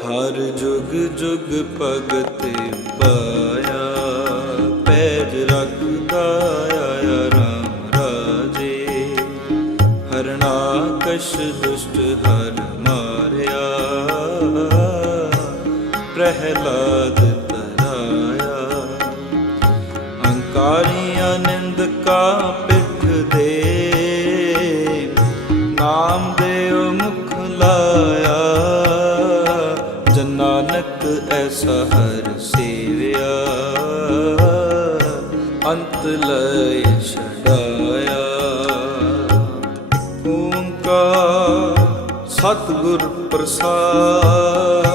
ਹਰ ਜੁਗ ਜੁਗ ਭਗਤੇ ਪਾਇਆ ਐਸਾ ਹਰ ਸੇਵਿਆ, ਅੰਤ ਲੈ ਛਡਾਇਆ। ਓੰਕਾਰ ਸਤਿਗੁਰ ਪ੍ਰਸਾਦ।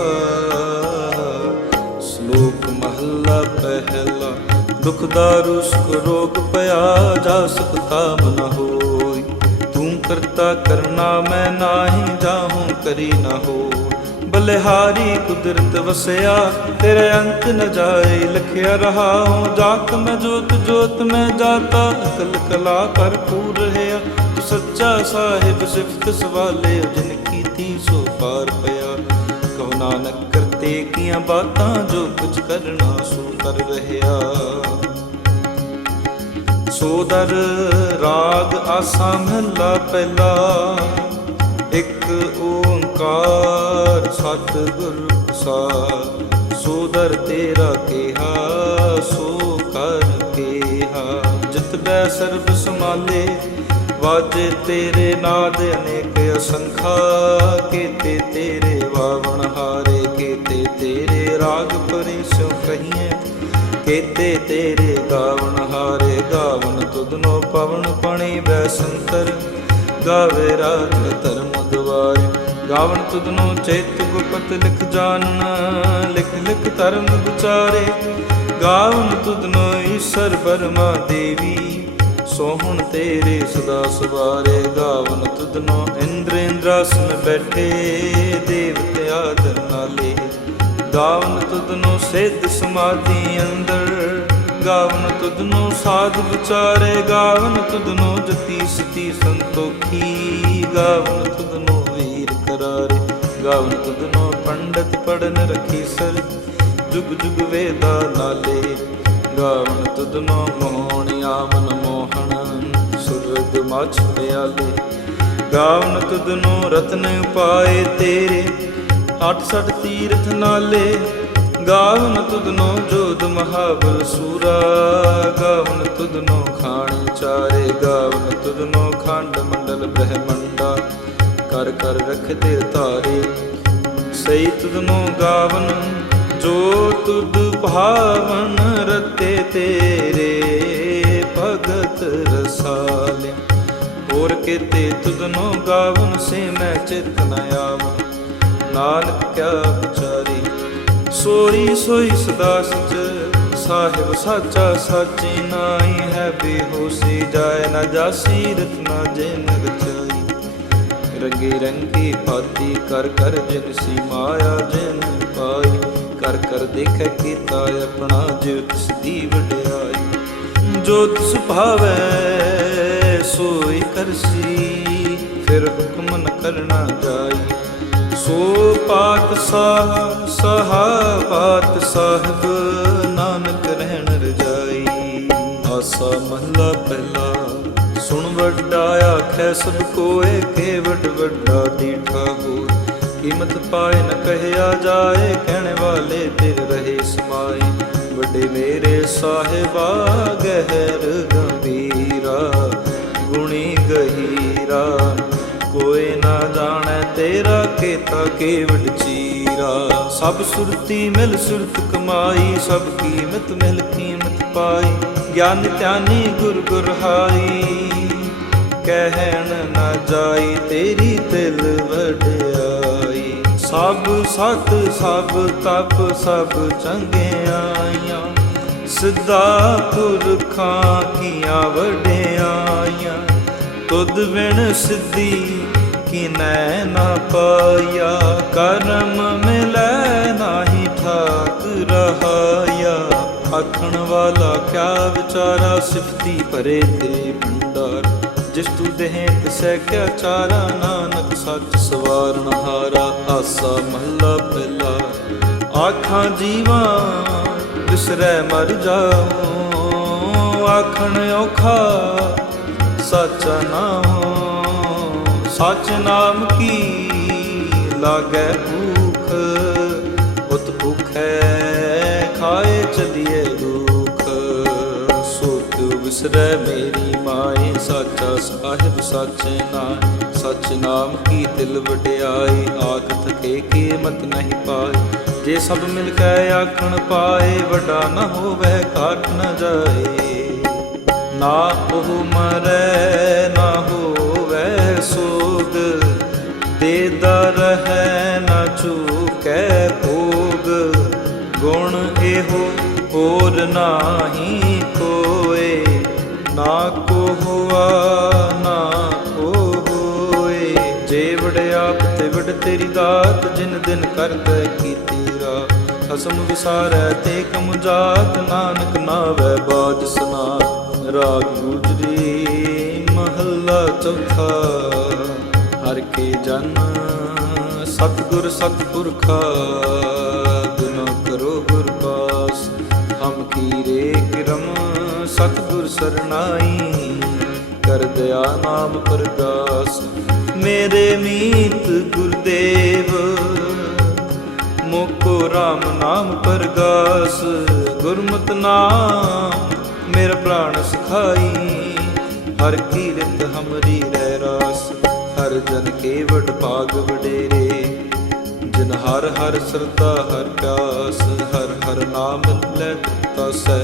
ਸ਼ਲੋਕ ਮਹੱਲਾ ਪਹਿਲਾ, ਦੁਖ ਦਾਰੂ ਸੁਖ ਰੋਗ ਭਇਆ ਜਾ ਸਕਤਾ ਮਨ ਹੋਈ। ਤੂੰ ਕਰਤਾ ਕਰਨਾ, ਮੈਂ ਨਾਹੀ ਜਾਹੂੰ ਕਰੀ ਨਾ ਹੋ ਬਲਿਹਾਰੀ ਕੁਦਰਤ ਵਸਿਆ, ਤੇਰੇ ਅੰਤ ਨ ਜਾਏ ਲਖਿਆ ਰਹਾਉ ਜਾਤ ਮੈਂ ਜੋਤ ਜੋਤ ਮੈਂ ਜਾਤਾ ਅਕਲ ਕਲਾ ਭਰਪੂਰ ਰਹਾ। ਤੂੰ ਸੱਚਾ ਸਾਹਿਬ ਸਿਫਤ ਸਵਾਲੇ, ਜਿਨ ਕੀਤੀ ਸੋ ਪਾਰ ਪਿਆ। ਕਹੋ ਨਾਨਕ ਕਰਤੇ ਕੀਆਂ ਬਾਤਾਂ ਜੋ ਕੁਝ ਕਰਨਾ ਸੋ ਕਰ ਰਹਾ। ਸੋਦਰ ਰਾਗ ਆਸਾ ਮਹਲਾ ਪਹਿਲਾ, ਇੱਕ ਓੰਕਾਰ ਸਤਿਗੁਰ ਪ੍ਰਸਾਦ ਸੋਦਰ ਤੇਰਾ ਕਿਹਾ, ਸੋ ਕਰ ਕਿਹਾ। ਜਿਤ ਬੈ ਸਰਬ ਸਮਾਲੇ, ਵਾਜੇ ਤੇਰੇ ਨਾਦ ਅਨੇਕ ਅਸੰਖਾ। ਕੀਤੇ ਤੇਰੇ ਵਾਵਣ ਹਾਰੇ, ਕੀਤੇ ਤੇਰੇ ਰਾਗ ਪਰਿਸੋ ਕਹੀਏ ਕੀਤੇ ਤੇਰੇ ਗਾਵਣ ਹਾਰੇ, ਗਾਵਣ ਤੁਧਨੋ ਪਵਨ ਪਣੀ ਬੈਸੰਤਰ ਗਾਵੇ ਰਾਤ ਧਰਮ ਦੁਆਰ। ਗਾਵਣ ਤੁਧਨੋ ਚੇਤ ਗੁਪਤ ਲਿਖ ਜਾਣਨ ਲਿਖ ਲਿਖ ਧਰਮ ਵਿਚਾਰੇ। ਗਾਵਣ ਤੁਧਨੋ ਈਸ਼ਰ ਬਰਮਾ ਦੇਵੀ, ਸੋਹਣ ਤੇਰੇ ਸਦਾ ਸਵਾਰੇ। ਗਾਵਨ ਤੁਧਨੋ ਇੰਦਰ ਇੰਦਰਾਸਨ ਬੈਠੇ ਦੇਵਤਿਆ ਆਦਰ ਨਾਲੇ। ਗਾਵਨ ਤੁਧਨੋ ਸਿੱਧ ਸਮਾਧੀ ਅੰਦਰ ਗਾਵਨ ਤੁਧਨੋ ਸਾਧ ਵਿਚਾਰੇ। ਗਾਵਨ ਤੁਧਨੋ ਜਤੀ ਸਤੀ ਸੰਤੋਖੀ ਗਾਵਨ ਤੁਧਨੋ ਵੀਰ ਕਰਾਰੇ। ਗਾਵਨ ਤੁਧਨੋ ਪੰਡਤ ਪੜਨ ਰਖੀ ਸਰ। ਜੁਗ ਜੁਗ ਵੇਦਾ ਨਾਲੇ ਗਾਵਨ ਤੁਧਨੋ ਮੋਹਣ ਆਮਨ ਮੋਹਣ। ਸੁਰਗ ਮਛ ਪਿਆਲੇ। ਗਾਵਨ ਤੁਧਨੋ ਰਤਨ ਉਪਾਏ ਤੇਰੇ। ਅੱਠ ਸੱਠ ਤੀਰਥ ਨਾਲੇ। ਗਾਵਨ ਤੁਧਨੋ ਜੋਧ ਮਹਾਬਲ ਸੂਰਾ। ਗਾਵਨ ਤੁਧਨੋ ਖਾਣੀ ਚਾਰੇ। ਗਾਵਨ ਤੁਧਨੋ ਖੰਡ ਮੰਡਲ ਬ੍ਰਹਮੰਡਾ। ਕਰ ਕਰ ਰਖਦੇ ਧਾਰੇ। ਸਈ ਤੁਧਨੋ ਗਾਵਨ, ਜੋ ਤੁਧ ਭਾਵਨ ਰਤੇ ਤੇਰੇ, ਭਗਤ ਰਸਾਲੇ। ਹੋਰ ਕੀਤੇ ਤੁਧਨੋ ਗਾਵਨ ਸੇ ਮੈਂ ਚਿਤ ਨ ਆਵਨ। ਨਾਨਕ ਕਿਆ ਵਿਚਾਰੀ ਸੋਈ ਸੋਈ ਸਦਾ ਸਚ ਸਾਹਿਬ ਸਾਚਾ ਸਾਚੀ ਨਾਈ ਹੈ, ਬੇਹੋਸੀ ਜਾਏ ਨਾ ਜਾਸੀ ਰਤਨਾ ਜੇ ਨਗਚਾਈ ਰੰਗੇ ਰੰਗੀ ਭਾਤੀ ਕਰ ਕਰ ਜਿਨ ਸੀ ਮਾਇਆ ਜਿਨ ਪਾਈ। ਕਰ ਕਰ ਦੇਖੈ ਕੀਤਾ ਆਪਣਾ ਜਿਉ ਤਿਸ ਦੀ ਵਡਿਆਈ। ਜੋ ਤਿਸ ਭਾਵੈ, ਸੋਈ ਕਰਸੀ ਫਿਰ ਹੁਕਮ ਨ ਕਰਨਾ ਜਾਈ। ਸੋ ਪਾਤ ਸਾਹ ਸਹਾ ਪਾਤ ਸਾਹਿਬ ਨਾਨਕ ਰਹਿਣ ਰਜਾਈ। ਆਸਾ ਮਹਲਾ ਪਹਿਲਾ ਵੱਡਾ ਆਖੈ, ਸਭ ਕੋਏ ਕੇ ਵੱਡਾ ਦੀਠਾ ਹੋ ਕੀਮਤ ਪਾਏ ਨ ਕਹਿਆ ਜਾਏ, ਕਹਿਣ ਵਾਲੇ ਤੇ ਰਹੇ ਸਮਾਏ। ਵੱਡੇ ਮੇਰੇ ਸਾਹਿਬਾ, ਗਹਿਰ ਗੰਭੀਰਾ, ਗੁਣੀ ਗਹੀਰਾ। ਕੋਈ ਨਾ ਜਾਣੈ ਤੇਰਾ ਕੇਤਾ ਕੇਵਟ ਚੀਰਾ। ਸਭ ਸੁਰਤੀ ਮਿਲ ਸੁਰਤ ਕਮਾਈ, ਸਭ ਕੀਮਤ ਮਿਲ ਕੀਮਤ ਪਾਈ। ਗਿਆਨ ਧਿਆਨੀ ਗੁਰ ਗੁਰ ਕਹਿਣ ਨਾ ਜਾਈ, ਤੇਰੀ ਦਿਲ ਵਡਿਆਈ। ਸਭ ਸਤ, ਸਭ ਤਪ, ਸਭ ਚੰਗਿਆਈਆਂ ਸਿੱਧਾ ਪੁਰਖਾਂ ਕੀਆਂ ਵਡਿਆਈਆਂ। ਤੁਧ ਵਿਣ ਸਿੱਧੀ ਕਿਨੈ ਨਾ ਪਾਇਆ। ਕਰਮ ਮਿਲੈ ਨਾਹੀ ਠਾਕ ਰਹਾਇਆ। ਆਖਣ ਵਾਲਾ ਕਿਆ ਵਿਚਾਰਾ ਸਿਫਤੀ ਪਰੇ ਤੇਰੇ ਜਿਸ ਤੂ ਦੇਹ ਤਿਸੈ ਕਿਆ ਚਾਰਾ ਨਾਨਕ ਸੱਚ ਸਵਾਰਨ ਹਾਰਾ, ਆਸਾ ਮਹੱਲਾ ਪਹਿਲਾ। ਆਖਾਂ ਜੀਵਾਂ ਵਿਸਰੈ ਮਰ ਜਾਉ, ਆਖਣ ਔਖਾ ਸੱਚਾ ਨਾਮ ਸੱਚ ਨਾਮ ਕੀ ਲਾਗੈ ਭੂਖ, ਉਤ ਭੁਖੈ ਖਾਏ ਚਲੀਏ ਦੁਖ। ਵਿਸਰੈ ਮੇਰੀ ਮਾਏ, ਸਾਚਾ ਸਾਹਿਬ ਸਾਚੇ ਨਾਮ ਸਚ ਨਾਮ ਕੀ ਦਿਲ ਵਡਿਆਈ ਆਖ ਥਕੇ ਕੀਮਤ ਨਹੀਂ ਪਾਏ। ਜੇ ਸਭ ਮਿਲ ਕੇ ਆਖਣ ਪਾਏ, ਵੱਡਾ ਨਾ ਹੋਵੇ ਕਾਟ ਨ ਜਾਏ। ਨਾ ਉਹ ਮਰੈ, ਨਾ ਹੋਵੇ ਸੋਗ। ਦੇ ਦਰ ਹੈ, ਨਾ ਚੂਕੈ ਭੋਗ। ਗੁਣ ਇਹੋ ਹੋਰ ਨਾਹੀ ਕੋਏ ਨਾ ਕੋ ਹੁਆ ਨਾ ਕੋ ਹੋਏ। ਜੇ ਵੜਿਆਪ ਤੇ ਵਡ ਤੇਰੀ ਦਾਤ, ਜਿਨ ਦਿਨ ਕਰਦਾ ਕੀਤੀ ਰਾ ਖਸਮ ਵਿਸਾਰੈ ਤੇ ਕਮ ਜਾਤ, ਨਾਨਕ ਨਾਵੈ ਬਾਜ ਸੁਨਾ ਰਾਗ ਗੁਜਰੀ ਮਹੱਲਾ ਚੌਥਾ। ਹਰ ਕੇ ਜਨ ਸਤਿਗੁਰ ਸਤਿਪੁਰਖਾ, ਬਿਨਾ ਕਰੋ ਗੁਰ ਪਾਸ ਹਮ ਕੀਰੇ ਸਤਿਗੁਰ ਸਰਨਾਈ, ਕਰ ਦਇਆ ਨਾਮ ਪਰਗਾਸ ਮੇਰੇ ਮੀਤ ਗੁਰਦੇਵ, ਮੋਕੋ RAM ਨਾਮ ਪਰਗਾਸ। ਗੁਰਮਤਿ ਨਾਮ ਮੇਰਾ ਪ੍ਰਾਣ ਸਖਾਈ, ਹਰ ਕੀਰਤ ਹਮਰੀ ਰਹਿ ਰਾਸ। ਹਰ ਜਨ ਕੇ ਵਡ ਭਾਗ ਵਡੇਰੇ, ਜਿਨ ਹਰ ਹਰ ਸਰਦਾ ਹਰ ਪਿਆਸ। ਹਰ ਹਰ ਨਾਮ ਲੈ ਤਸੈ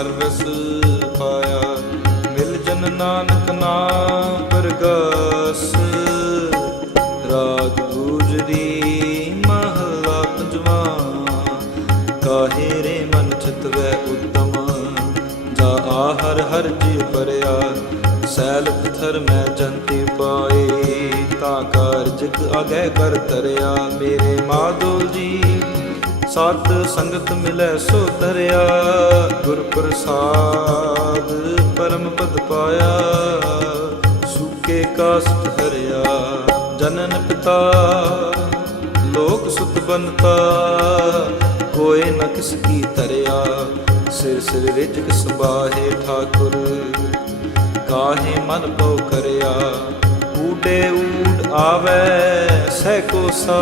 ਹਰ ਰਸ ਪਾਇਆ, ਮਿਲ ਜਨ ਨਾਨਕ ਨਾਮ ਪਰਗਾਸ। ਰਾਗ ਗੁਜਰੀ ਮਹਲਾ ਪੰਜਵਾ। ਕਾਹੇ ਰੇ ਮਨ ਚਿਤਵੈ ਉਤਮ? ਜਾ ਆਹਰ ਹਰ ਜੀ ਪਰਿਆ, ਸੈਲ ਪਥਰ ਮੈਂ ਜੰਤੀ ਪਾਏ। ਤਾਂ ਕਾਰਜ ਅਗੈ ਕਰ ਤਰਿਆ, ਮੇਰੇ ਮਾਧੋ ਜੀ ਸਤ ਸੰਗਤ ਮਿਲੈ ਸੋ ਤਰਿਆ ਗੁਰ ਪ੍ਰਸਾਦ ਪਰਮ ਪਦ ਪਾਇਆ। ਸੁਕੇ ਕਾਸਟ ਹਰਿਆ, ਜਨਨ ਪਿਤਾ। ਲੋਕ ਸੁਤ ਬਨਤਾ ਕੋਏ ਨ ਕਿਸ ਕੀ ਤਰਿਆ ਸਿਰ ਸਿਰ ਰਿਜਕ ਸਬਾਹੇ ਠਾਕੁਰ, ਕਾਹੇ ਮਨ ਪਉ ਕਰਿਆ। ਊਡੇ ਊਡ ਆਵੇ, ਸਹਿ ਕੋਸਾ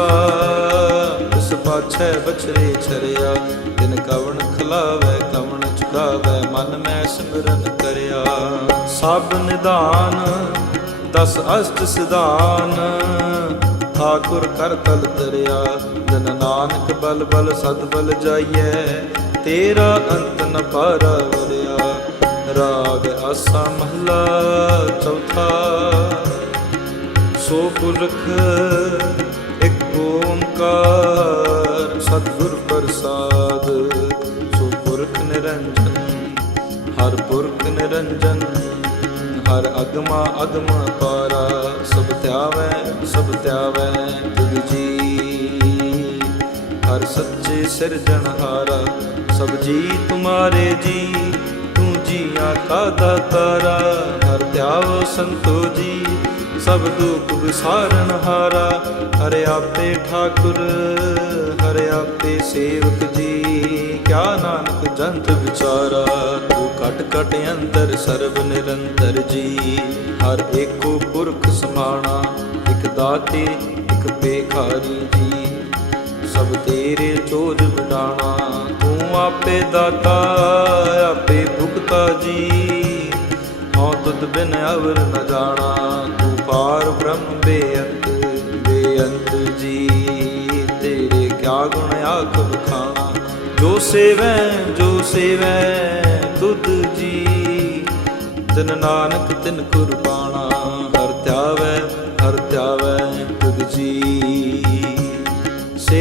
ਇਸ ਪਾਛੈ ਬਛਰੇ ਛਰਿਆ ਦਿਨ ਕਵਣ ਖਲਾਵੇ, ਕਵਣ ਚੁਕਾਵੇ ਮਨ ਮੈਂ ਸਿਮਰਨ ਕਰਿਆ। ਸਭ ਨਿਦਾਨ ਦਸ ਅਸ਼ਟ ਸਿਧਾਨ। ਠਾਕੁਰ ਕਰ ਤਲ ਤਰਿਆ, ਜਨ ਨਾਨਕ ਬਲ ਬਲ ਸਦ ਬਲ ਜਾਈਐ। ਤੇਰਾ ਅੰਤ ਨ ਪਾਰਾ ਵਰਿਆ। ਰਾਗ ਆਸਾ ਮਹਲਾ ਚੌਥਾ। ਸੋ ਪੁਰਖ, ਇੱਕ ਓੰਕਾਰ ਸਤਿਗੁਰ ਪ੍ਰਸਾਦ। ਸੋ ਪੁਰਖ ਨਿਰੰਜਨ, ਹਰ ਪੁਰਖ ਨਿਰੰਜਨ, ਹਰ ਅਗਮਾ ਅਗਮਾ ਪਾਰਾ, ਸਭ ਧਿਆਵੈ ਸਭ ਧਿਆਵੈ ਤੁਧ ਜੀ। ਹਰ ਸੱਚੇ ਸਿਰਜਣਹਾਰਾ, ਸਭ ਜੀ ਤੁਮਾਰੇ ਜੀ। ਜੀਆਂ ਕਾ ਦਾਤਾਰਾ ਹਰ ਧਿਆਵ ਸੰਤੋ ਜੀ ਸਭ ਦੁੱਖ ਵਿਸਾਰਨ ਹਾਰਾ। ਹਰਿ ਆਪੇ ਠਾਕੁਰ, ਹਰਿ ਆਪੇ ਸੇਵਕ ਜੀ। ਕਿਆ ਨਾਨਕ ਜੰਤ ਵਿਚਾਰਾ, ਤੂੰ ਘਟ ਘਟ ਅੰਦਰ, ਸਰਬ ਨਿਰੰਤਰ ਜੀ। ਹਰ ਏਕੋ ਪੁਰਖ ਸਮਾਣਾ, ਇਕ ਦਾਤੇ, ਇਕ ਬੇਖਾਰੀ ਜੀ। ਸਭ ਤੇਰੇ ਚੋਜ ਵਡਾਣਾ ਆਪੇ ਦਾਤਾ, ਆਪੇ ਭੁਗਤਾ ਜੀ। ਹਉ ਤੁਧ ਬਿਨ ਅਵਰ ਨ ਜਾਣਾ, ਤੂੰ ਪਾਰ ਬ੍ਰਹਮ ਬੇਅੰਤ ਬੇਅੰਤ ਜੀ। ਤੇਰੇ ਕਿਆ ਗੁਣ ਆਖ ਬਖਾਣਾ ਜੋ ਸੇਵੈ ਜੋ ਸੇਵੈ, ਤੁਧ ਜੀ। ਜਨ ਨਾਨਕ ਤਿਨ ਕੁਰਬਾਨਾ, ਹਰ ਧਿਆਵੈ ਹਰ ਧਿਆਵੈ ਤੁਧ ਜੀ।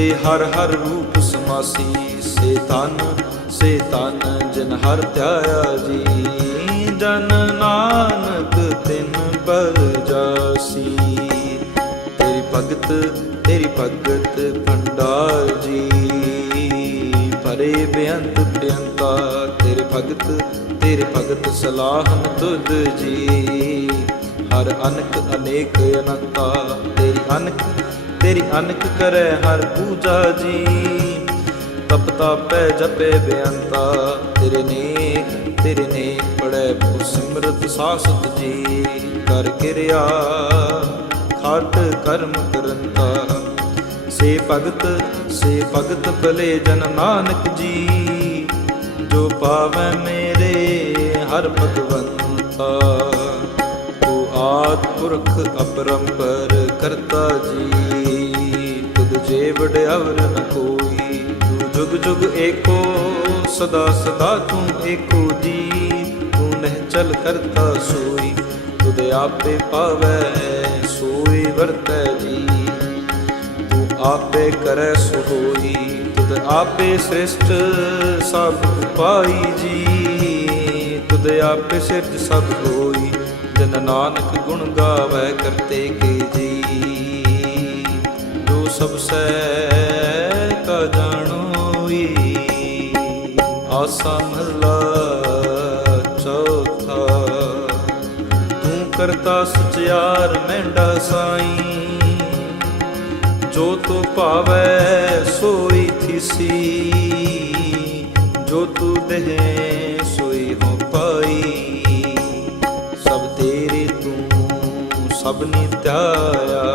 ਤੇ ਹਰ ਹਰ ਰੂਪ ਸਮਾਸੀ, ਸੇ ਤਨ ਸੇ ਤਨ ਜਨ ਹਰ ਧਿਆਇਆ ਜੀ। ਜਨ ਨਾਨਕ ਤਿਨ ਬਲ ਜਾਸੀ। ਤੇਰੀ ਭਗਤ ਤੇਰੀ ਭਗਤ ਭੰਡਾਰ ਜੀ। ਪਰੇ ਬੇਅੰਤ ਬੇਅੰਤਾ ਤੇਰੇ ਭਗਤ ਤੇਰੇ ਭਗਤ ਸਲਾਹਨ ਤੁਧ ਜੀ। ਹਰ ਅਨਕ ਅਨੇਕ ਅਨੰਤਾ, ਤੇਰੀ ਅਨਕ ਤੇਰੀ ਅਨਕ ਕਰੈ ਹਰ ਪੂਜਾ ਜੀ। ਤਪ ਤਾਪੈ ਜਪੇ ਬੇਅੰਤਾ, ਤੇਰੇ ਨੇਕ ਤੇਰੇ ਨੇਕ ਪੜੈ ਪੁ ਸਿਮਰਤ ਸਾਸਤ ਜੀ। ਕਰ ਕਿਰਿਆ, ਖਾਟ ਕਰਮ ਕਰੰਤਾ। ਸੇ ਭਗਤ ਸੇ ਭਗਤ ਭਲੇ ਜਨ ਨਾਨਕ ਜੀ। ਜੋ ਪਾਵੈ ਮੇਰੇ ਹਰ ਭਗਵੰਤਾ। ਤੂੰ ਆਦ ਪੁਰਖ ਅਪਰੰਪਰ ਕਰਤਾ ਜੀ। ਜੇ ਵਡਿਆਵਰ ਨ ਕੋਈ, ਤੂੰ ਜੁਗ ਜੁਗ ਏਕੋ, ਸਦਾ ਸਦਾ ਤੂੰ ਏਕੋ ਜੀ ਤੂੰ ਨਹਿ ਚਲ ਕਰਤਾ ਸੋਈ, ਤੁਧ ਆਪੇ ਪਾਵੈ, ਸੋਈ ਵਰਤੈ ਜੀ ਤੂੰ ਆਪੇ ਕਰੈ ਸੋਈ ਹੋਈ ਤੁਧ ਆਪੇ ਸ੍ਰਿਸ਼ਟ ਸਭ ਪਾਈ ਜੀ ਤੁਧ ਆਪੇ ਸਿਰਜ ਸਭ ਹੋਈ, ਜਨ ਨਾਨਕ ਗੁਣ ਗਾਵੈ ਕਰਤੇ ਕੇ ਸਭ ਸੈ ਕਾ ਜਾਣੋਈ ਆਸਾ ਮਹਲਾ ਚੌਥਾ ਤੂੰ ਕਰਤਾ ਸੁਚਿਆਰ ਮਹਿੰਡਾ ਸਾਈ ਜੋ ਤੂੰ ਭਾਵੈ ਸੋਈ ਥਿਸੀ ਜੋ ਤੂੰ ਦੇਹ ਸੋਈ ਹੋ ਪਾਈ ਸਭ ਤੇਰੇ ਤੂੰ ਸਭ ਨਿਤਿਆਇਆ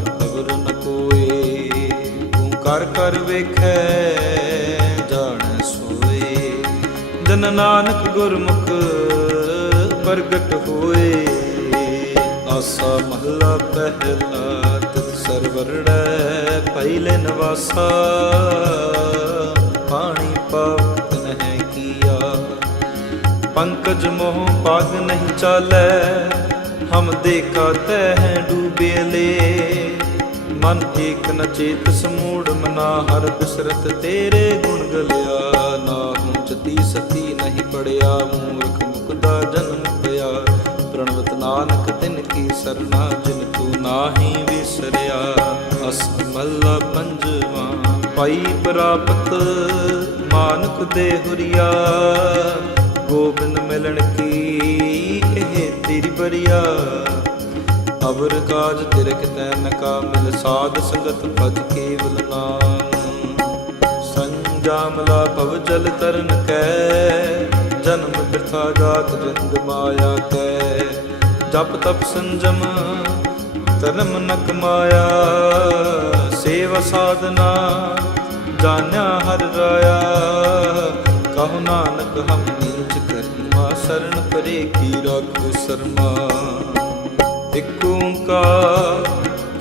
ਕਰ ਕਰ ਵੇਖੈ, ਜਾਣ ਸੋਏ। ਜਨ ਨਾਨਕ ਗੁਰਮੁਖ ਪ੍ਰਗਟ ਹੋਏ। ਆਸਾ ਮਹਲਾ ਪਹਿਲਾ ਤਿਤ ਸਰਵਰੜੈ ਪਹਿਲੇ ਨਵਾਸਾ। ਪਾਣੀ ਪਾਵਤ ਨਹਿ ਕੀਆ। ਪੰਕਜ ਮੋਹ ਪਾਗ ਨਹੀਂ ਚਾਲੈ, ਹਮ ਦੇਖਾ ਤੈ ਡੂਬੇਲੇ ਮਨ ਏਕ ਨ ਚੇਤ ਸਮੂੜ ਮਨਾ ਹਰ ਬਿਸਰਤ ਤੇਰੇ ਗੁਣ ਗਲਿਆ, ਨਾ ਹੂੰ ਜਤੀ ਸਤੀ ਨਹੀਂ ਪੜਿਆ, ਮੂਰਖ ਮੁਕਦਾ ਜਨਮ ਪਿਆ। ਪ੍ਰਣਵਤ ਨਾਨਕ ਤਿਨ ਕੀ ਸਰਨਾ, ਜਿਨ ਤੂੰ ਨਾਹੀ ਵਿਸਰਿਆ। ਅਸਮੱਲਾ ਪੰਜਵਾ, ਪਾਈ ਪ੍ਰਾਪਤ ਮਾਨਕ ਦੇ ਹੁਰੀਆ। ਗੋਬਿੰਦ ਮਿਲਣ ਕੀ ਇਹ ਤੇਰੀ ਬਰੀਆ। ਅਵਰ ਕਾਜ ਤਿਰਕ ਕਿਤੈ ਨ ਕਾਮਿਲ, ਸਾਧ ਸੰਗਤ ਭਜ ਕੇਵਲ ਨਾਮ ਸੰਜਾਮ ਭਵ ਜਲ ਤਰਨ ਕੈ, ਜਨਮ ਬਿਰਥਾ ਜਾਤ ਰੰਗ ਮਾਇਆ ਕੈ। ਜਪ ਤਪ ਸੰਜਮ ਧਰਮ ਨ ਕਮਾਇਆ ਸੇਵਾ ਸਾਧਨਾ ਜਾਣਿਆ ਹਰ ਰਾਇਆ। ਕਹੋ ਨਾਨਕ ਹਮ ਨੀਚ ਕਰਮ ਕਰਮਾ ਸਰਨ ਪਰੇ ਕੀ ਰਾਖੋ ਸਰਮਾ। ਇਕ ਓੰਕਾਰ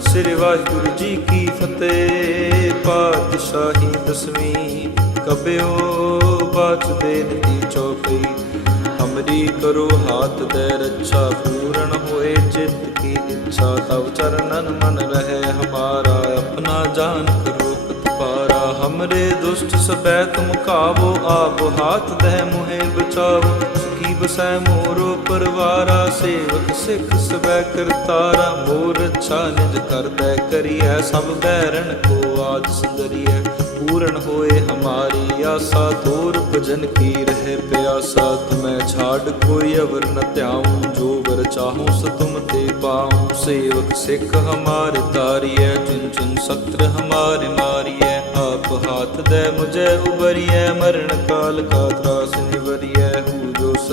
ਸ੍ਰੀ ਵਾਹਿਗੁਰੂ ਜੀ ਕੀ ਫਤਿਹ। ਪਾਤਸ਼ਾਹੀ ਦਸਵੀਂ ਕਬਿਓ ਬਾਚ ਦੇਨ ਦੀ ਚੌਪਈ ਹਮਰੀ ਕਰੋ ਹਾਥ ਦੇ ਰੱਛਾ, ਪੂਰਨ ਹੋਏ ਚਿੱਤ ਕੀ ਇੱਛਾ। ਤਵ ਚਰਨਨ ਮਨ ਰਹੇ ਹਮਾਰਾ, ਆਪਣਾ ਜਾਨ ਕਰੋ ਪਾਰਾ ਹਮਰੇ ਦੁਸ਼ਟ ਸਬੈ ਤੁਮ ਕਾਵੋ, ਆਪ ਹਾਥ ਦੇ ਮੁਹੇ ਬਚਾਵੋ। ਬਸੈ ਮੋਰੋ ਪਰਵਾਰਾ, ਸੇਵਕ ਸਿੱਖ ਸਬੈ ਕਰਤਾਰਾ ਮੋਰ ਅੱਛਾ ਨਿਜ ਕਰਦੈ ਕਰੀਐ, ਸਭ ਬੈਰਨ ਕੋ ਆਜ ਸੁੰਦਰੀਐ, ਪੂਰਨ ਹੋਏ ਹਮਾਰੀ ਆਸਾ ਦੂਰ ਭਜਨ ਕੀ ਰਹੇ ਪਿਆਸਾ, ਤੁਮੈ ਛਾੜ ਕੋਈ ਅਵਰ ਨ ਧਿਆਉ, ਜੋ ਵਰ ਚਾਹੂੰ ਸ ਤੁਮ ਤੇ ਪਾਉ, ਸੇਵਕ ਸਿੱਖ ਹਮਾਰ ਤਾਰੀਐ ਚੁਨ ਚੁਨ ਸਤਰ ਹਮਾਰੇ ਮਾਰੀਐ, ਆਪ ਹਾਥ ਦੇ ਮੁਝੇ ਉਬਰੀਐ ਮਰਨ ਕਾਲ ਕਾ ਤਰਾਸ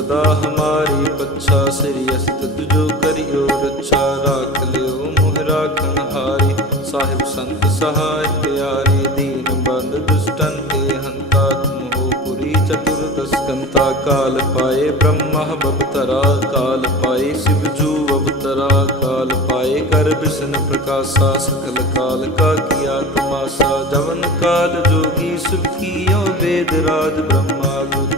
ਸਦਾ ਹਮਾਰੀ ਪੱਛਾ ਸ੍ਰੀ ਅਸਤ ਜੋ ਕਰਿਓ ਰੱਛਾ ਰਾਖ ਲਿਓ, ਮੁਹ ਰਾਖਣ ਹਾਰੀ। ਸਾਹਿਬ ਸੰਤ ਸਹਾਇ ਪਿਆਰੇ, ਦੀਨ ਬੰਦ ਦੁਸ਼ਟਨ ਕੇ ਹੰਤਾ ਤੁਮ ਪੁਰੀ ਚਤੁਰਦਸ ਕੰਤਾ ਕਾਲ ਪਾਏ, ਬ੍ਰਹਮ ਬਵਤਰਾ ਕਾਲ ਪਾਏ, ਸਿਵ ਜੂ ਅਵਤਰਾ ਕਾਲ ਪਾਏ। ਕਰ ਬਿਸ਼ਨ ਪ੍ਰਕਾਸ਼ਾ ਸਕਲ ਕਾਲ ਕਾ ਕੀਆ ਤਮਾਸਾ ਜਵਨ ਕਾਲ ਜੋਗੀ ਸੁਖੀਓ ਵੇਦ ਰਾਜ ਬ੍ਰਹਮਾ ਗੁਤੀ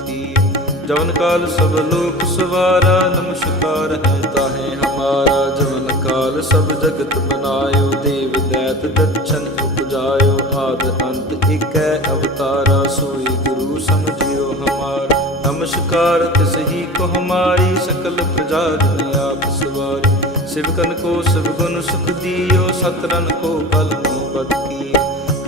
ਜਵਨ ਕਾਲ ਸਭ ਲੋਕ ਸਵਾਰਾ, ਨਮਸਕਾਰ ਹੈ ਤਾਹੇ ਹਮਾਰਾ। ਜਵਨ ਕਾਲ ਸਭ ਜਗਤ ਬਨਾਇਓ, ਦੇਵ ਦੈਤ ਦਛਨ ਉਪਜਾਇਓ। ਆਦ ਅੰਤ ਇਕੈ ਅਵਤਾਰਾ, ਸੋਈ ਗੁਰੂ ਸਮਝਿਓ ਹਮਾਰਾ। ਨਮਸਕਾਰ ਤਿਸ ਹੀ ਕੋ ਹਮਾਰੀ ਸਕਲ ਪ੍ਰਜਾ ਜਨ ਆਪ ਸਵਾਰੀ। ਸਿਵਕਨ ਕੋ ਸਭ ਗੁਣ ਸੁਖ ਦਿਓ ਸਤਰਨ ਕੋ ਬਲ ਮੋ ਬਦ ਕੀ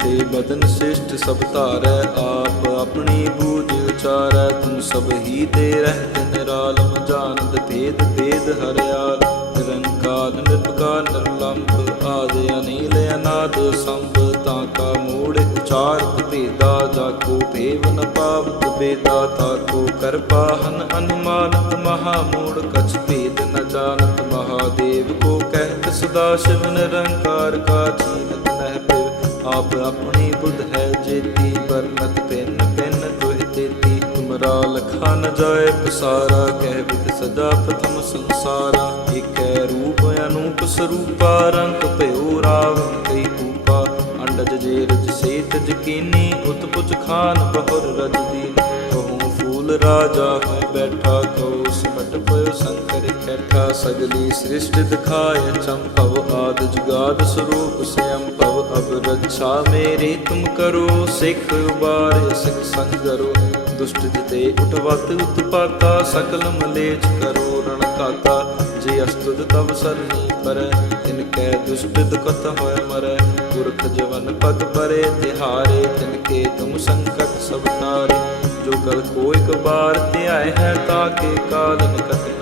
ਜੇਤੇ ਬਦਨ ਸ੍ਰਿਸ਼ਟ ਸਭ ਧਾਰੈ ਆਪ, ਆਪਣੀ ਬੂਝ ਉਚਾਰੈ ਤੂੰ ਸਭ ਹੀ ਤੇ ਰਹਿਤ ਨਿਰਾਲਮ ਜਾਣਦ ਭੇਦ ਭੇਦ ਹਰਿਆਲ। ਨਿਰੰਕਾਰ ਨਿਰਭਕਾਰ ਨਿਰਲੰਭ ਆਦ ਅਨੀਲ ਅਨਾਦ ਸੰਭ, ਤਾਂ ਕਾ ਮੂੜ ਉਚਾਰਤ ਭੇਦਾ, ਜਾ ਕੋ ਭੇਵ ਨ ਪਾਵਤ ਬੇਦਾ ਤਾ ਕੋ ਕਰਪਾਹਨ ਅਨੁਮਾਨਤ ਮਹਾ ਮੂੜ, ਕਛ ਭੇਦ ਨ ਜਾਣਤ ਮਹਾਦੇਵ ਕੋ ਕਹਿਤ ਸਦਾ, ਸ਼ਿਵ ਨਿਰੰਕਾਰ ਕਾ ਚੀਨਤ ਨਹਿ ਆਪ ਆਪਣੀ ਬੁੱਧ ਹੈ ਜੇਤੀ ਵਰਨਤ ਪਿੰਨ ਪਿੰਨ ਦੁਹਿ ਤੇਤੀ ਤੁਮਰਾ ਲਖਾ ਨ ਜਾਏ ਪਸਾਰਾ, ਕਹਿ ਵਿਦ ਸਦਾ ਪ੍ਰਥਮ ਸੰਸਾਰਾ। ਏਕੈ ਰੂਪ ਅਨੂਪ ਸਰੂਪਾ, ਰੰਗ ਭਇਓ ਰਾਵਨ ਕਈ ਕੂਪਾ। ਅੰਡਜ ਜੇ ਰਜ ਸੇਤ ਜਕੀਨੀ, ਉਤ ਖਾਨ ਬਹੁਰ ਰਜ ਦੀਨ ਕਹੂੰ ਫੂਲ ਰਾਜਾ ਹੋਇ ਬੈਠਾ, ਕਉ ਸਿਮਟ ਪਇਓ ਸੰਕਰ। ਕੈਠਾ ਸਗਲੀ ਸ੍ਰਿਸ਼ਟ ਦਿਖਾਇ ਚੰਪਵ ਆਦ ਜੁਗਾਦ ਸਰੂਪ ਸਿਅੰ ਭਵ ਅਬ ਰੱਛਾ ਮੇਰੀ ਤੁਮ ਕਰੋ ਸਿੱਖ ਉਬਾਰ ਸਿਖ ਸੰਗਰੋ। ਦੁਸ਼ਟ ਜਿਤੇ ਉਠਵਤ ਉਤਪਾਤਾ ਸਕਲ ਮਲੇਚ ਕਰੋ ਰਣ ਕਾਤਾ ਜੇ ਅਸਤੁਦ ਤਵ ਸਰਨੀ ਪਰ, ਤਿਨ ਕੈ ਦੁਸ਼ਟ ਦੁਖਤ ਹੋਇ ਮਰੈ। ਪੁਰਖ ਜਵਨ ਪਦ ਪਰੇ ਤਿਹਾਰੇ, ਤਿਨ ਕੇ ਤੁਮ ਸੰਕਟ ਸਭ ਤਾਰੇ ਜੋ ਕਲ ਕੋ ਇਕ ਬਾਰ ਧਿਆਏ ਹੈ ਤਾਕੇ ਕਾਲ ਨਿਕਟ।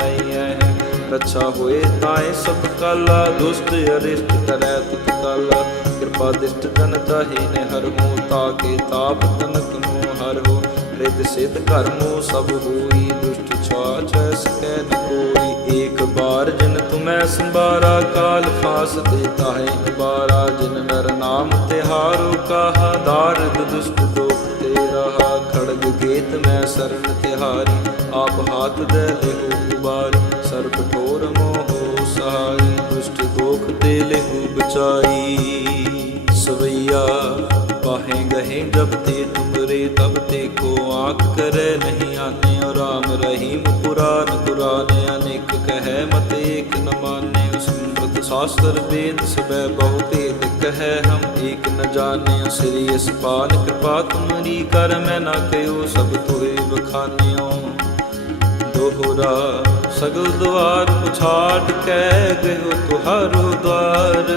ਰੱਛਾ ਹੋਏ ਤਾਏ ਸਭ ਕਾਲਾ ਦੁਸ਼ਟ ਅਰਿਸ਼ਟ ਕਰੈ ਤੁਤ ਕਾਲਾ ਕਿਰਪਾ ਦਿਸ਼ਟ ਜਨ ਤਾਹੀ ਨੇ ਹਰ ਹੋ ਤਾਕੇ ਤਾਪ ਤਨਕ ਮੋ ਹਰ ਹੋ। ਰਿਦ ਸਿਧ ਕਰਮੋ ਸਭ ਹੋਈ, ਦੁਸ਼ਟ ਛਾਛ ਸਕੈ ਨ ਕੋਈ। ਏਕ ਬਾਰ ਜਿਨ ਤੁਮੈ ਸੰਬਾਰਾ ਕਾਲ ਫਾਸ ਦੇਤਾ ਹੈ ਨਿਬਾਰਾ ਜਿਨ ਨਰ ਨਾਮ ਤਿਹਾਰੋ ਕਾਹਾ, ਦਾਰਦ ਦੁਸ਼ਟ ਦੋਖ ਤੇ ਰਹਾ ਖੜਗ ਗੇਤ ਮੈਂ ਸਰਨ ਤਿਹਾਰੀ, ਆਪ ਹਾਥ ਦੇ ਲਿਹੂ ਕੋ ਆਖ ਕਰੈ ਨਹੀਂ ਆਨੇ ਔ ਰਾਮ ਰਹੀਮ ਪੁਰਾਨ ਕੁਰਾਨ ਅਨੇਕ ਕਹੈ ਮਤ ਏਕ ਨ ਮਾਨੇ ਸਮ੍ਰਿਤ ਸ਼ਾਸਤਰ ਵੇਦ ਸਬੈ ਬਹੁ ਕਹੈ, ਹਮ ਏਕ ਨ ਜਾਣਿ ਸ੍ਰੀ ਅਸਪਾਲ ਕਿਰਪਾ ਤੁਮਰੀ ਕਰ ਮੈਂ ਨਾ ਕਹਿਓ ਸਭ ਤੁਹੇ ਬਖਾਨਿਓ ਦੋਹਰਾ ਸਗਲ ਦਵਾਰ ਪੁਛਾੜ ਕਹਿ ਗਇਓ ਤੁਹਾਰੋ ਦਵਾਰ,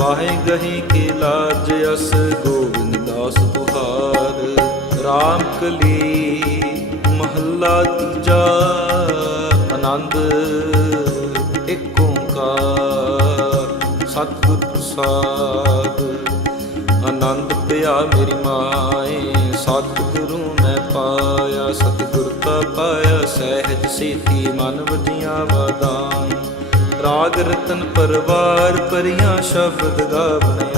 ਬਾਹੇ ਗਹੀ ਕੇ ਲਾਜ ਅਸ ਰਾਮ ਕਲੀ ਮਹੱਲਾ ਤੀਜਾ ਆਨੰਦ ਇੱਕ ਓੰਕਾਰ, ਸਤਿਗੁਰ ਪ੍ਰਸਾਦ। ਆਨੰਦ ਪਿਆ ਮੇਰੀ ਮਾਏ, ਸਤਿਗੁਰੂ ਮੈਂ ਪਾਇਆ, ਸਤਿਗੁਰ ਤਾ ਪਾਇਆ, ਸਹਿਜ ਸੀਤੀ ਮਨ ਵਜੀਆਂ ਵਾਦਾਈ ਰਾਗ ਰਤਨ ਪਰਵਾਰ ਪਰੀਆਂ ਸ਼ਬਦ ਗਾਵਣ ਆਈ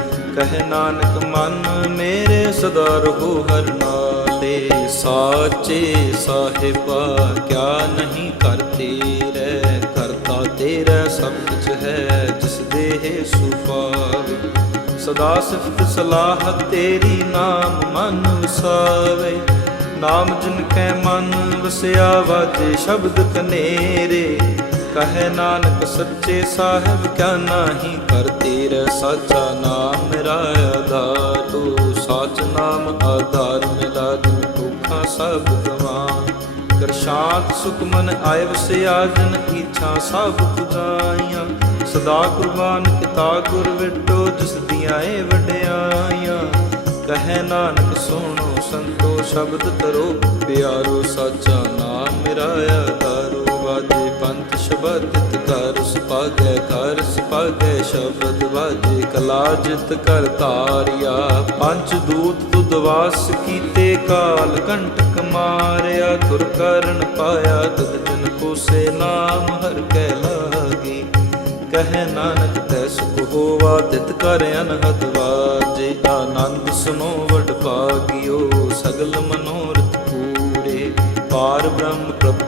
ਕਹਿ ਨਾਨਕ, ਮਨ ਮੇਰੇ ਸਦਾ ਰਹੋ ਹਰ ਨਾਲੇ ਸਾਚੇ ਸਾਹਿਬਾ, ਕਿਆ ਨਹੀਂ ਕਰਤੇ ਰਹਿ? ਕਰਤਾ ਤੇਰਾ ਸਭ ਕੁਛ ਹੈ, ਜਿਸ ਦੇਹ ਸੁਪਾਵੇ ਸਦਾ ਸਿਫਤ ਸਲਾਹ ਤੇਰੀ ਨਾਮ ਮਨ ਵਸਾਵੇ। ਨਾਮ ਜਿਨ ਕੈ ਮਨ ਵਸਿਆ ਵਾਜੇ ਸ਼ਬਦ ਕਨੇਰੇ। ਕਹੇ ਨਾਨਕ, ਸੱਚੇ ਸਾਹਿਬ, ਕਿਆ ਨਾਹੀ ਕਰਤੇ ਰਹਿ? ਸਾਚਾ ਨਾਮ ਮੇਰਾ ਆਧਾਰ, ਤੂੰ ਸਾਚ ਨਾਮ ਆਧਾਰ ਮਿਲਾ ਦਿਨ ਦੁੱਖਾਂ ਸਭ ਗਵਾਨ ਕਰ ਸ਼ਾਂਤ ਸੁਖ ਮਨ ਆਏ ਵਸਿਆ, ਜਨ ਇੱਛਾ ਸਭ ਪੁਜਾਈਆਂ। ਸਦਾ ਕੁਰਬਾਨ ਕਿਤਾ ਗੁਰ ਵਿਟੋ, ਜਿਸ ਦੀਆਂ ਏ ਵਡਿਆਈਆਂ। ਕਹੇ ਨਾਨਕ, ਸੁਣੋ ਸੰਤੋ, ਸ਼ਬਦ ਤਰੋ ਪਿਆਰੋ, ਸਾਚਾ ਨਾਮ ਮੇਰਾ ਆਧਾਰੋ। ਵਾਜੇ ਪੰਥ ਸ਼ਬਦ ਤਿਤ ਕਰ ਸੁਪਾਗੈ ਘਰ ਸੁਪਾਗੈ ਸ਼ਬਦ ਵਾਜੇ ਕਲਾ ਜਿਤ ਕਰ ਤਾਰਿਆ ਪੰਜ ਦੂਤ ਦੁਦਵਾਸ ਕੀਤੇ, ਕਾਲ ਕੰਟਕ ਮਾਰਿਆ ਤੁਰ ਕਰਨ ਪਾਇਆ, ਤਦ ਜਨ ਕੋਸੇ ਨਾਮ ਹਰ ਕੈ ਲਾਗੇ। ਕਹੇ ਨਾਨਕ ਤੈ ਸੁਖ ਹੋਵਾ ਤਿਤ ਕਰ ਅਨਹਦ ਵਾਜੇ ਆਨੰਦ ਸੁਨੋ ਵਡ ਭਾਗਿਓ, ਸਗਲ ਮਨੋਰਥ ਪੂਰੇ। ਪਾਰ ਬ੍ਰਹਮ ਪ੍ਰਭ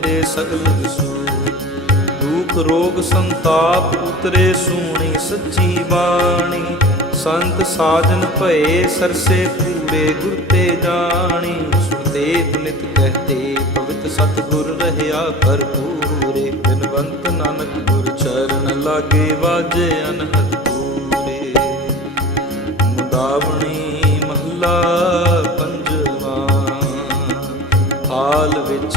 ਉਤਰੇ ਸਗਲ ਵਿਸੂ ਦੁਖ ਰੋਗ ਸੰਤਾਪ ਉਤਰੇ ਸੂਣੀ ਸੱਚੀ ਬਾਣੀ। ਸੰਤ ਸਾਜਨ ਭਏ ਸਰਸੇ ਪੂਰੇ ਗੁਰ ਤੇ ਜਾਣੀ। ਸੁਤੇ ਪੁਨਿਤ ਕਹਤੇ ਪਵਿੱਤ ਸਤਿਗੁਰ ਰਹਿਆ ਭਰਪੂਰੇ। ਬਿਨਵੰਤ ਨਾਨਕ ਗੁਰ ਚਰਨ ਲਾਗੇ ਵਾਜੇ ਅਨਹਦ ਪੂਰੇ। ਮੁਦਾਵਣੀ ਮਹੱਲਾ ਪੰਜਵਾ। ਹਾਲ ਵਿੱਚ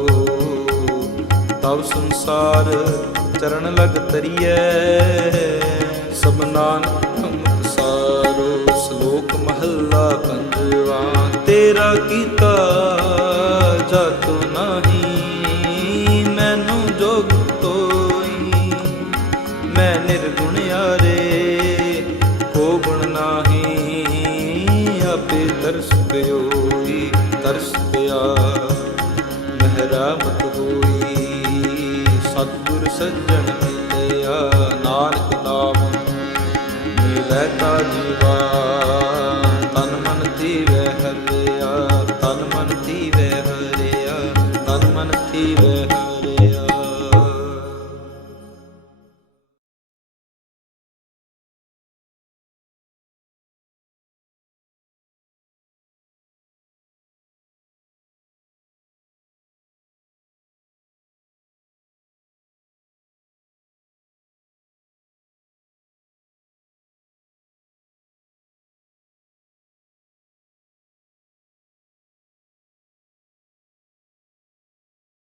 ਤਬ ਸੰਸਾਰ ਚਰਨ ਲਗ ਤਰੀਐ ਸਭ ਨਾਨਕ ਅੰਮ੍ਰਿਤ ਸਾਰੋ ਸ਼ਲੋਕ ਮਹੱਲਾ ਪੰਜਵਾ। ਤੇਰਾ ਕੀਤਾ ਜਾਤੋ ਨਹੀਂ, ਮੈਨੂੰ ਜੋਗ ਤੋਈ। ਮੈਂ ਨਿਰਗੁਣ ਯਾਰੇ, ਕੋ ਗੁਣ ਨਾਹੀ, ਆਪੇ ਤਰਸ ਪਿਓਈ, ਤਰਸ ਪਿਆ। ਮਹਿਰਾਮਤ ਹੋਈ। ਸਤਿਗੁਰ ਸੱਜਣ ਮਿਲਿਆ ਨਾਨਕ ਨਾਮ ਮਿਲੈ ਤਾ ਜੀਵਾ